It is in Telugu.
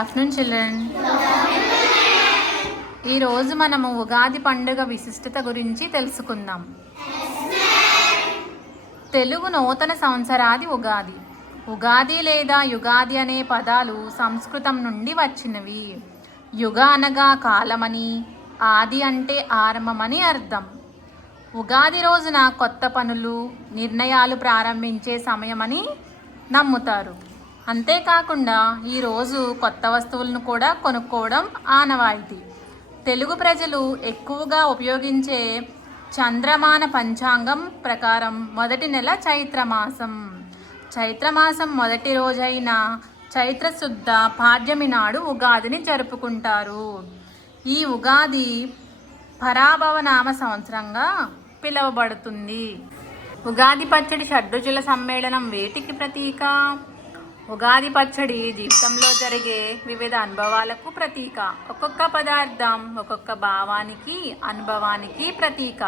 Afternoon children. ఈరోజు మనము ఉగాది పండుగ విశిష్టత గురించి తెలుసుకుందాం. తెలుగు నూతన సంవత్సరాది ఉగాది. ఉగాది లేదా యుగాది అనే పదాలు సంస్కృతం నుండి వచ్చినవి. యుగ అనగా కాలమని, ఆది అంటే ఆరంభమని అర్థం. ఉగాది రోజున కొత్త పనులు, నిర్ణయాలు ప్రారంభించే సమయమని నమ్ముతారు. అంతేకాకుండా ఈరోజు కొత్త వస్తువులను కూడా కొనుక్కోవడం ఆనవాయితీ. తెలుగు ప్రజలు ఎక్కువగా ఉపయోగించే చంద్రమాన పంచాంగం ప్రకారం మొదటి నెల చైత్రమాసం. చైత్రమాసం మొదటి రోజైన చైత్రశుద్ధ పాడ్యమి నాడు ఉగాదిని జరుపుకుంటారు. ఈ ఉగాది పరాభవనామ సంవత్సరంగా పిలువబడుతుంది. ఉగాది పచ్చడి షడ్రుచుల సమ్మేళనం వేటికి ప్రతీక? ఉగాది పచ్చడి జీవితంలో జరిగే వివిధ అనుభవాలకు ప్రతీక. ఒక్కొక్క పదార్థం ఒక్కొక్క భావానికి, అనుభవానికి ప్రతీక.